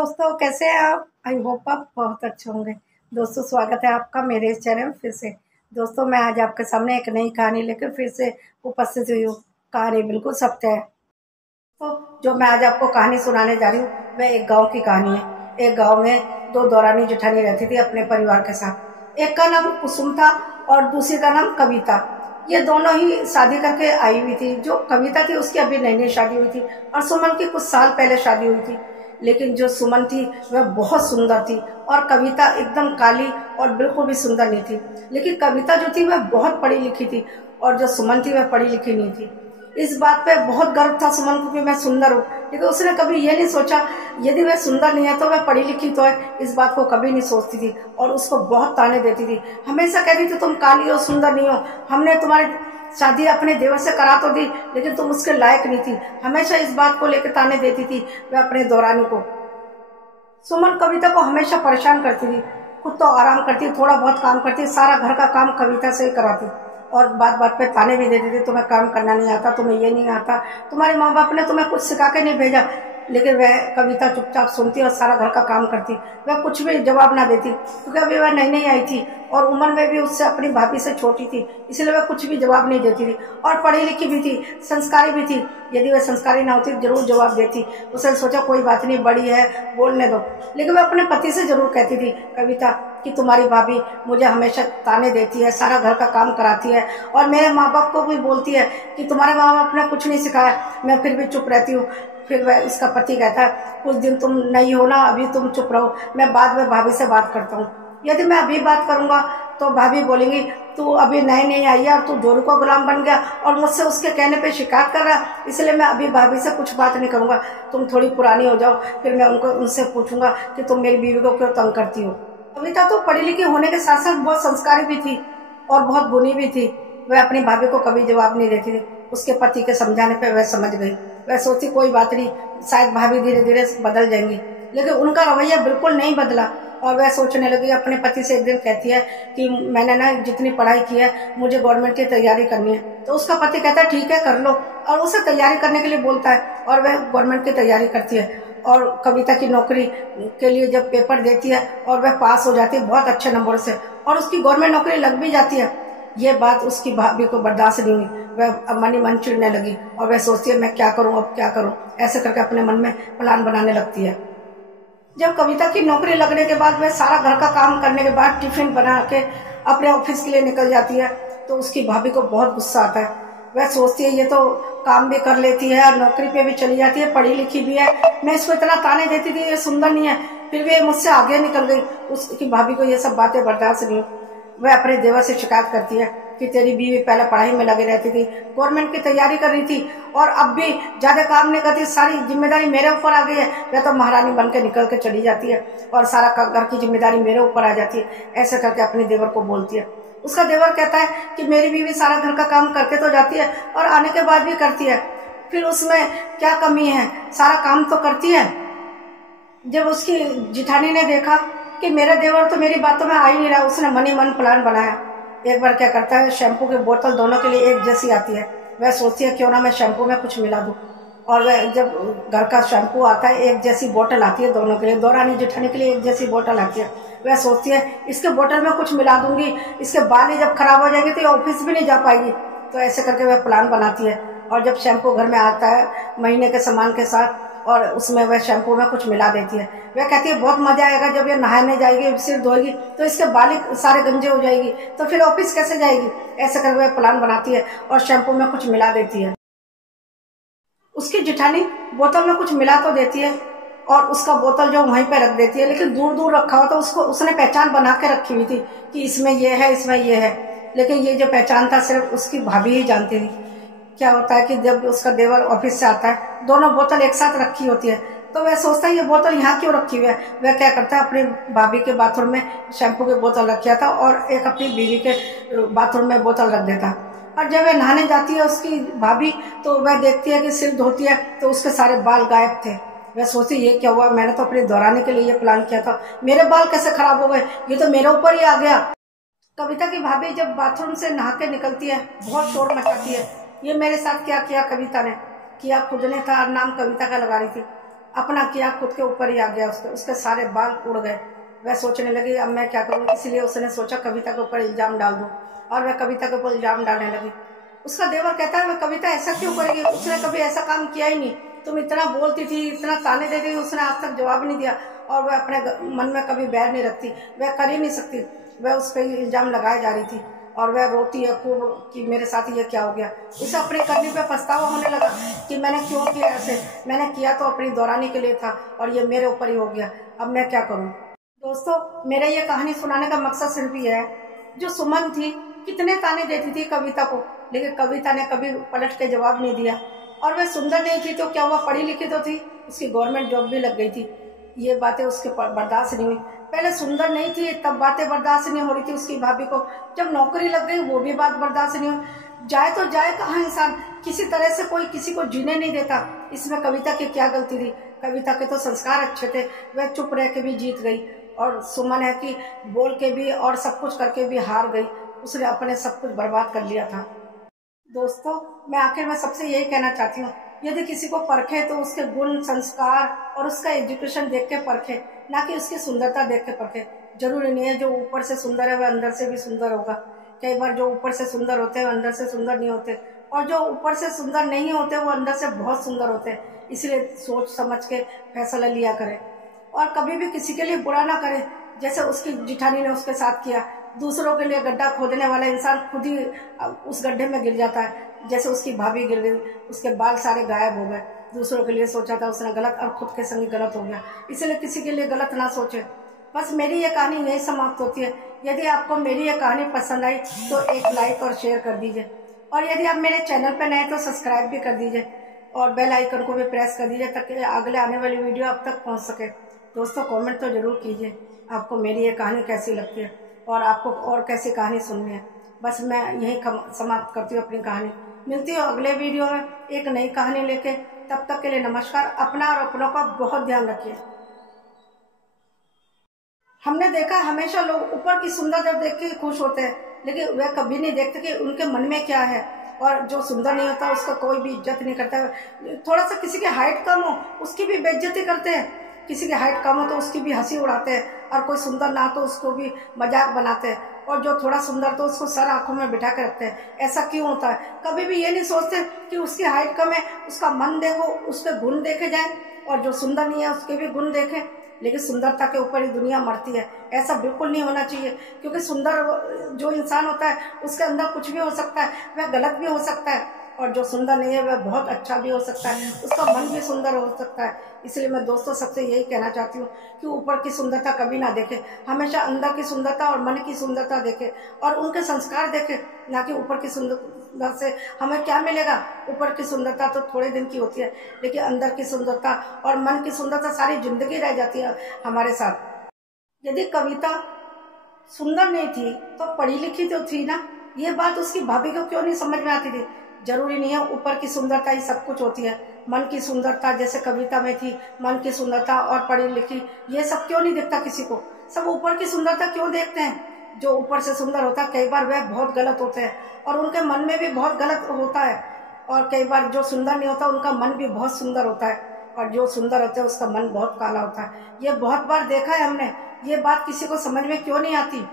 दोस्तों, कैसे हैं आप? आई होप आप बहुत अच्छे होंगे। दोस्तों, स्वागत है आपका मेरे इस चैनल फिर से। दोस्तों, मैं आज आपके सामने एक नई कहानी लेकर फिर से उपस्थित हुई हूँ। कहानी बिल्कुल सत्य है। तो जो मैं आज आपको कहानी सुनाने जा रही हूँ वह एक गांव की कहानी है। एक गांव में दो दौरानी जेठानी रहती थी अपने परिवार के साथ। एक का नाम कुसुम था और दूसरी का नाम कविता। ये दोनों ही शादी करके आई हुई थी। जो कविता थी उसकी अभी नई नई शादी हुई थी और सुमन की कुछ साल पहले शादी हुई थी। लेकिन जो सुमन थी वह बहुत सुंदर थी और कविता एकदम काली और बिल्कुल भी सुंदर नहीं थी। लेकिन कविता जो थी वह बहुत पढ़ी लिखी थी और जो सुमन थी वह पढ़ी लिखी नहीं थी। इस बात पे बहुत गर्व था सुमन को कि मैं सुंदर हूँ, लेकिन उसने कभी ये नहीं सोचा यदि वह सुंदर नहीं है तो वह पढ़ी लिखी तो है। इस बात को कभी नहीं सोचती थी और उसको बहुत ताने देती थी। हमेशा कहती थी तुम काली हो, सुंदर नहीं हो, हमने तुम्हारी शादी अपने देवर से करा तो दी लेकिन तुम उसके लायक नहीं थी। हमेशा इस बात को लेकर ताने देती थी वह अपने दौरानी को। सुमन कविता को हमेशा परेशान करती थी। खुद तो आराम करती, थोड़ा बहुत काम करती, सारा घर का काम कविता से ही कराती और बात बात पे ताने भी देती थी। तुम्हें काम करना नहीं आता, तुम्हें ये नहीं आता, तुम्हारे माँ बाप ने तुम्हें कुछ सिखा के नहीं भेजा। लेकिन वह कविता चुपचाप सुनती और सारा घर का काम करती। वह कुछ भी जवाब ना देती क्योंकि अभी वह नई नई आई थी और उम्र में भी उससे अपनी भाभी से छोटी थी, इसलिए वह कुछ भी जवाब नहीं देती थी। और पढ़ी लिखी भी थी, संस्कारी भी थी। यदि वह संस्कारी ना होती जरूर जवाब देती। उसने सोचा कोई बात नहीं, बड़ी है, बोलने दो। लेकिन वह अपने पति से जरूर कहती थी कविता कि तुम्हारी भाभी मुझे हमेशा ताने देती है, सारा घर का काम कराती है और मेरे माँ बाप को भी बोलती है कि तुम्हारे माँ बाप ने कुछ नहीं सिखाया। मैं फिर भी चुप रहती हूँ। फिर वह इसका पति कहता है कुछ दिन तुम नहीं हो ना, अभी तुम चुप रहो, मैं बाद में भाभी से बात करता हूँ। यदि मैं अभी बात करूंगा तो भाभी बोलेंगी तू अभी नई नई आई है और तू जोरू का गुलाम बन गया और मुझसे उसके कहने पे शिकायत कर रहा, इसलिए मैं अभी भाभी से कुछ बात नहीं करूंगा। तुम थोड़ी पुरानी हो जाओ, फिर मैं उनसे पूछूंगा कि तुम मेरी बीवी को क्यों तंग करती हो। कविता तो पढ़ी लिखी होने के साथ साथ बहुत संस्कारी भी थी और बहुत गुणी भी थी। वह अपनी भाभी को कभी जवाब नहीं देती थी। उसके पति के समझाने पे वह समझ गई। वह सोचती कोई बात नहीं, शायद भाभी धीरे धीरे बदल जाएंगी। लेकिन उनका रवैया बिल्कुल नहीं बदला और वह सोचने लगी। अपने पति से एक दिन कहती है कि मैंने ना जितनी पढ़ाई की है मुझे गवर्नमेंट की तैयारी करनी है। तो उसका पति कहता है ठीक है कर लो और उसे तैयारी करने के लिए बोलता है और वह गवर्नमेंट की तैयारी करती है और कविता की नौकरी के लिए जब पेपर देती है और वह पास हो जाती है बहुत अच्छे नंबर से और उसकी गवर्नमेंट नौकरी लग भी जाती है। ये बात उसकी भाभी को बर्दाश्त नहीं हुई। वह मन ही मन चिढ़ने लगी और वह सोचती है मैं क्या करूं, अब क्या करूं, ऐसे करके अपने मन में प्लान बनाने लगती है। जब कविता की नौकरी लगने के बाद वह सारा घर का काम करने के बाद टिफिन बना के अपने ऑफिस के लिए निकल जाती है तो उसकी भाभी को बहुत गुस्सा आता है। वह सोचती है ये तो काम भी कर लेती है और नौकरी पे भी चली जाती है, पढ़ी लिखी भी है, मैं इसको इतना ताने देती थी ये सुंदर नहीं है, फिर भी मुझसे आगे निकल गई। उसकी भाभी को ये सब बातें बर्दाश्त नहीं। वह अपने देवर से शिकायत करती है कि तेरी बीवी पहले पढ़ाई में लगी रहती थी, गवर्नमेंट की तैयारी कर रही थी और अब भी ज्यादा काम नहीं करती, सारी जिम्मेदारी मेरे ऊपर आ गई है। वह तो महारानी बन के निकल के चली जाती है और सारा घर की जिम्मेदारी मेरे ऊपर आ जाती है। ऐसे करके अपने देवर को बोलती है। उसका देवर कहता है कि मेरी बीवी सारा घर का काम करके तो जाती है और आने के बाद भी करती है, फिर उसमें क्या कमी है, सारा काम तो करती है। जब उसकी जिठानी ने देखा कि मेरा देवर तो मेरी बातों में आ ही नहीं रहा, उसने मन ही मन प्लान बनाया। एक बार क्या करता है, शैम्पू की बोतल दोनों के लिए एक जैसी आती है। वह सोचती है क्यों ना मैं शैम्पू में कुछ मिला दूं और वह जब घर का शैम्पू आता है एक जैसी बोतल आती है दोनों के लिए, दौरानी जेठानी के लिए एक जैसी बोतल आती है। वह सोचती है इसके बोतल में कुछ मिला दूंगी, इसके बाल ही जब खराब हो जाएंगे तो ये ऑफिस भी नहीं जा पाएगी। तो ऐसे करके वह प्लान बनाती है और जब शैम्पू घर में आता है महीने के सामान के साथ और उसमें वह शैम्पू में कुछ मिला देती है। वह कहती है बहुत मजा आएगा, जब ये नहाने जाएगी, सिर धोएगी तो इसके बाल सारे गंजे हो जाएगी तो फिर ऑफिस कैसे जाएगी। ऐसे करके वह प्लान बनाती है और शैम्पू में कुछ मिला देती है। उसकी जिठानी बोतल में कुछ मिला तो देती है और उसका बोतल जो वहीं पे रख देती है, लेकिन दूर दूर रखा हुआ तो उसको उसने पहचान बना के रखी हुई थी कि इसमें ये है, इसमें ये है। लेकिन ये जो पहचान था सिर्फ उसकी भाभी ही जानती थी। क्या होता है कि जब उसका देवर ऑफिस से आता है दोनों बोतल एक साथ रखी होती है तो वह सोचता है ये बोतल यहाँ क्यों रखी हुई है। वह क्या करता है अपनी भाभी के बाथरूम में शैम्पू की बोतल रखा था और एक अपनी बीवी के बाथरूम में बोतल रख देता। और जब वह नहाने जाती है उसकी भाभी तो वह देखती है कि सिर धोती है तो उसके सारे बाल गायब थे। वह सोचती ये क्या हुआ, मैंने तो अपनी दौरानी के लिए ये प्लान किया था, मेरे बाल कैसे खराब हो गए, ये तो मेरे ऊपर ही आ गया। कविता की भाभी जब बाथरूम से नहा के निकलती है बहुत शोर मचाती है, ये मेरे साथ क्या किया कविता ने, किया खुद ने था और नाम कविता का लगा रही थी। अपना किया, खुद के ऊपर ही आ गया, उसके सारे बाल उड़ गए। वह सोचने लगी अब मैं क्या करूँ, इसलिए उसने सोचा कविता के ऊपर इल्ज़ाम डाल दूँ, और वह कविता के ऊपर इल्ज़ाम डालने लगी। उसका देवर कहता है वह कविता ऐसा क्यों करेगी, उसने कभी ऐसा काम किया ही नहीं, तुम इतना बोलती थी, इतना ताने देती थी, उसने आज तक जवाब नहीं दिया, और वह अपने मन में कभी बैर नहीं रखती, वह कर ही नहीं सकती। वह उस पर इल्ज़ाम लगाए जा रही थी और वह रोती है खूब कि मेरे साथ ये क्या हो गया। उसे अपनी करनी पे पछतावा होने लगा कि मैंने क्यों किया ऐसे, मैंने किया तो अपनी दौरानी के लिए था और ये मेरे ऊपर ही हो गया, अब मैं क्या करूं। दोस्तों, मेरा ये कहानी सुनाने का मकसद सिर्फ ये है, जो सुमन थी कितने ताने देती थी कविता को, लेकिन कविता ने कभी पलट के जवाब नहीं दिया। और वह सुंदर नहीं थी तो क्या हुआ, पढ़ी लिखी तो थी, उसकी गवर्नमेंट जॉब भी लग गई थी। ये बातें उसके बर्दाश्त नहीं हुई। पहले सुंदर नहीं थी तब बातें बर्दाश्त नहीं हो रही थी उसकी भाभी को, जब नौकरी लग गई वो भी बात बर्दाश्त नहीं हुई। जाए तो जाए कहाँ इंसान, किसी तरह से कोई किसी को जीने नहीं देता। इसमें कविता की क्या गलती थी, कविता के तो संस्कार अच्छे थे, वह चुप रह के भी जीत गई। और सुमन है कि बोल के भी और सब कुछ करके भी हार गई, उसने अपने सब कुछ बर्बाद कर लिया था। दोस्तों, मैं आखिर में सबसे यही कहना चाहती हूँ, यदि किसी को परखे तो उसके गुण, संस्कार और उसका एजुकेशन देख के परखे, ना कि उसकी सुंदरता देख के परखे। जरूरी नहीं है जो ऊपर से सुंदर है वह अंदर से भी सुंदर होगा। कई बार जो ऊपर से सुंदर होते हैं अंदर से सुंदर नहीं होते, और जो ऊपर से सुंदर नहीं होते वो अंदर से बहुत सुंदर होते हैं। इसलिए सोच समझ के फैसला लिया करें और कभी भी किसी के लिए बुरा ना करें, जैसे उसकी जिठानी ने उसके साथ किया। दूसरों के लिए गड्ढा खोदने वाला इंसान खुद ही उस गड्ढे में गिर जाता है, जैसे उसकी भाभी गिर गई, उसके बाल सारे गायब हो गए। दूसरों के लिए सोचा था उसने गलत और खुद के संग गलत हो गया। इसलिए किसी के लिए गलत ना सोचे। बस मेरी ये कहानी यही समाप्त होती है। यदि आपको मेरी ये कहानी पसंद आई तो एक लाइक और शेयर कर दीजिए, और यदि आप मेरे चैनल पर नए तो सब्सक्राइब भी कर दीजिए और बेल आइकन को भी प्रेस कर दीजिए ताकि अगले आने वाली वीडियो आप तक पहुंच सके। दोस्तों, कमेंट तो जरूर कीजिए आपको मेरी ये कहानी कैसी लगती है और आपको और कैसी कहानी सुननी है। बस मैं यही समाप्त करती हूँ अपनी कहानी। मिलती हूँ अगले वीडियो में एक नई कहानी लेके। तब तक के लिए नमस्कार। अपना और अपनों का बहुत ध्यान रखिए। हमने देखा हमेशा लोग ऊपर की सुंदरता देख के खुश होते हैं, लेकिन वह कभी नहीं देखते कि उनके मन में क्या है। और जो सुंदर नहीं होता उसका कोई भी इज्जत नहीं करता। थोड़ा सा किसी की हाइट कम हो उसकी भी बेइज्जती करते हैं, किसी की हाइट कम हो तो उसकी भी हंसी उड़ाते हैं, और कोई सुंदर ना तो उसको भी मजाक बनाते हैं, और जो थोड़ा सुंदर तो उसको सर आंखों में बिठा के रखते हैं। ऐसा क्यों होता है? कभी भी ये नहीं सोचते कि उसकी हाइट कम है, उसका मन देखो, उसके गुण देखे जाए, और जो सुंदर नहीं है उसके भी गुण देखें। लेकिन सुंदरता के ऊपर ही दुनिया मरती है, ऐसा बिल्कुल नहीं होना चाहिए। क्योंकि सुंदर जो इंसान होता है उसके अंदर कुछ भी हो सकता है, वह गलत भी हो सकता है, और जो सुंदर नहीं है वह बहुत अच्छा भी हो सकता है, उसका मन भी सुंदर हो सकता है। इसलिए मैं दोस्तों सबसे यही कहना चाहती हूँ कि ऊपर की सुंदरता कभी ना देखे, हमेशा अंदर की सुंदरता और मन की सुंदरता देखे और उनके संस्कार देखे, ना कि ऊपर की सुंदरता से हमें क्या मिलेगा। ऊपर की सुंदरता तो थोड़े दिन की होती है, लेकिन अंदर की सुंदरता और मन की सुंदरता सारी जिंदगी रह जाती है हमारे साथ। यदि कविता सुंदर नहीं थी तो पढ़ी लिखी तो थी ना, ये बात उसकी भाभी को क्यों नहीं समझ में आती थी? जरूरी नहीं है ऊपर की सुंदरता ही सब कुछ होती है, मन की सुंदरता जैसे कविता में थी, मन की सुंदरता और पढ़ी लिखी, ये सब क्यों नहीं दिखता किसी को? सब ऊपर की सुंदरता क्यों देखते हैं? जो ऊपर से सुंदर होता है कई बार वह बहुत गलत होते हैं और उनके मन में भी बहुत गलत होता है, और कई बार जो सुंदर नहीं होता उनका मन भी बहुत सुंदर होता है, और जो सुंदर होता है उसका मन बहुत काला होता है। ये बहुत बार देखा है हमने। ये बात किसी को समझ में क्यों नहीं आती?